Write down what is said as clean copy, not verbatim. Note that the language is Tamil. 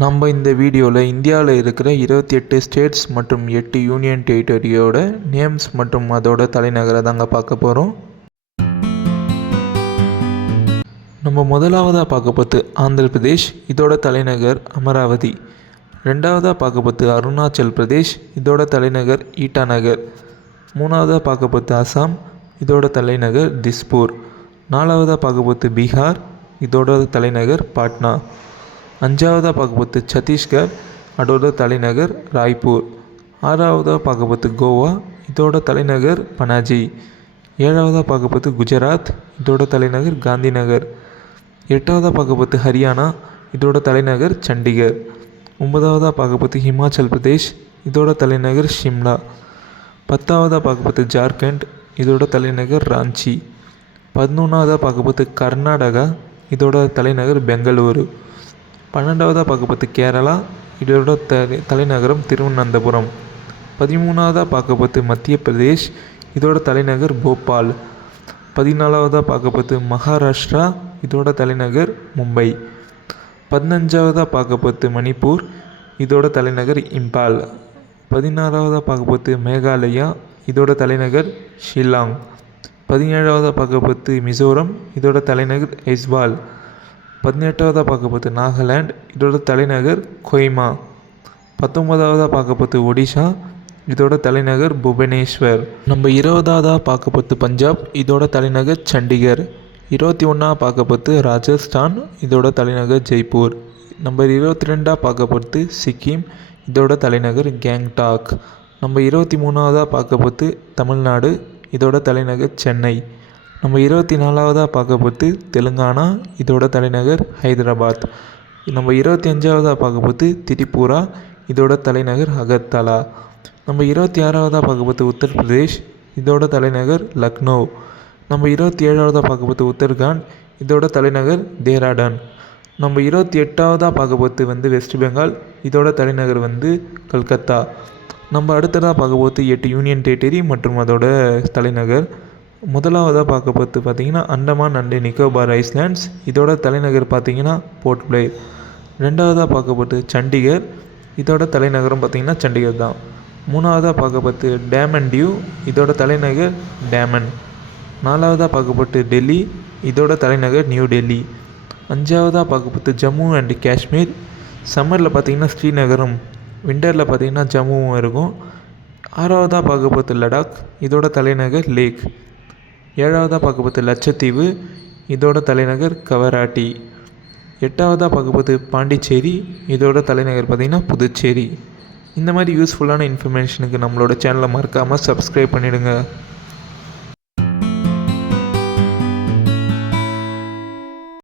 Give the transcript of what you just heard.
நம்ம இந்த வீடியோவில் இந்தியாவில் இருக்கிற 28 ஸ்டேட்ஸ் மற்றும் 8 யூனியன் டெரிட்டரியோட நேம்ஸ் மற்றும் அதோட தலைநகரை தாங்க பார்க்க போகிறோம். நம்ம முதலாவதாக பார்க்க போகிறது ஆந்திர பிரதேஷ், இதோட தலைநகர் அமராவதி. ரெண்டாவதாக பார்க்க போகிறது அருணாச்சல் பிரதேஷ், இதோட தலைநகர் ஈட்டாநகர். மூணாவதாக பார்க்க போகிறது அசாம், இதோட தலைநகர் திஸ்பூர். நாலாவதாக பார்க்க போகிறது பீகார், இதோட தலைநகர் பாட்னா. அஞ்சாவதாக பார்க்க போகிறது சத்தீஸ்கர், அதோட தலைநகர் ராய்ப்பூர். ஆறாவதாக பார்க்க போகிறது கோவா, இதோட தலைநகர் பனாஜி. ஏழாவதாக பார்க்க போகிறது குஜராத், இதோட தலைநகர் காந்திநகர். எட்டாவதாக பார்க்க போகிறது ஹரியானா, இதோட தலைநகர் சண்டிகர். ஒன்பதாவதாக பார்க்க போகிறது ஹிமாச்சல் பிரதேஷ், இதோட தலைநகர் ஷிம்லா. பத்தாவதாக பார்க்க போகிறது ஜார்க்கண்ட், இதோட தலைநகர் ராஞ்சி. 11ஆவதாக பார்க்க போகிறது கர்நாடகா, இதோட தலைநகர் பெங்களூரு. 12ஆவதாக பார்க்க போகிறது கேரளா, இதோட தலைநகரம் திருவனந்தபுரம். 13ஆவதாக பார்க்க போகிறது மத்திய பிரதேஷ், இதோட தலைநகர் போபால். 14ஆவதாக பார்க்க போகிறது மகாராஷ்டிரா, இதோட தலைநகர் மும்பை. 15ஆவதாக பார்க்க போகிறது மணிப்பூர், இதோட தலைநகர் இம்பால். 16ஆவதாக பார்க்க போகிறது மேகாலயா, இதோட தலைநகர் ஷில்லாங். 17ஆவதாக பார்க்க போகிறது மிசோரம், இதோட தலைநகர் ஐஸ்வால். 18ஆவதாக பார்க்க போகிறது நாகாலாந்து, இதோட தலைநகர் கொய்மா. 19ஆவதாக பார்க்க போகிறது ஒடிஷா, இதோட தலைநகர் புவனேஸ்வர். நம்ம 20ஆவதாக பார்க்க போகிறது பஞ்சாப், இதோட தலைநகர் சண்டிகர். 21ஆவதாக பார்க்க போகிறது ராஜஸ்தான், இதோட தலைநகர் ஜெய்ப்பூர். நம்பர் 22ஆக பார்க்க போகிறது சிக்கிம், இதோட தலைநகர் கேங்டாக். நம்ம 23ஆவதாக பார்க்க போகிறது தமிழ்நாடு, இதோட தலைநகர் சென்னை. நம்ம 24ஆவதாக பார்க்க போகிறது தெலுங்கானா, இதோட தலைநகர் ஹைதராபாத். நம்ம 25ஆவதாக பார்க்க போகிறது திரிபுரா, இதோட தலைநகர் அகர்தலா. நம்ம 26ஆவதாக பார்க்க போகிறது உத்தரப்பிரதேஷ், இதோட தலைநகர் லக்னோ. நம்ம 27ஆவதாக பார்க்க போகிறது உத்தரகாண்ட், இதோட தலைநகர் தேராடன். நம்ம 28ஆவதாக பார்க்க போகிறது வெஸ்ட் பெங்கால், இதோட தலைநகர் கல்கத்தா. நம்ம அடுத்ததாக பார்க்க போகிறது 8 யூனியன் டெரிட்டரி மற்றும் அதோட தலைநகர். முதலாவதாக பார்க்க போகிறது பார்த்திங்கன்னா அண்டமான் அண்ட் நிக்கோபார் ஐஸ்லாண்ட்ஸ், இதோட தலைநகர் பார்த்திங்கன்னா போர்ட் பிளேர். ரெண்டாவதாக பார்க்க போகிறது சண்டிகர், இதோட தலைநகரம் பார்த்திங்கன்னா சண்டிகர் தான். மூணாவதாக பார்க்க போகிறது டேமன் டியூ, இதோட தலைநகர் டேமன். நாலாவதாக பார்க்க போகிறது டெல்லி, இதோட தலைநகர் நியூ டெல்லி. அஞ்சாவதாக பார்க்க போகிறது ஜம்மு அண்ட் காஷ்மீர். சம்மரில் பார்த்திங்கன்னா ஸ்ரீநகரும், விண்டரில் பார்த்திங்கன்னா ஜம்முவும் இருக்கும். ஆறாவதாக பார்க்க போகிறது லடாக், இதோட தலைநகர் லேக். ஏழாவதாக பார்க்க போகிறது லட்சத்தீவு, இதோட தலைநகர் கவராட்டி. எட்டாவதாக பார்க்க போகிறது பாண்டிச்சேரி, இதோட தலைநகர் பார்த்திங்கன்னா புதுச்சேரி. இந்த மாதிரி யூஸ்ஃபுல்லான இன்ஃபர்மேஷனுக்கு நம்மளோட சேனலை மறக்காமல் சப்ஸ்கிரைப் பண்ணிவிடுங்க.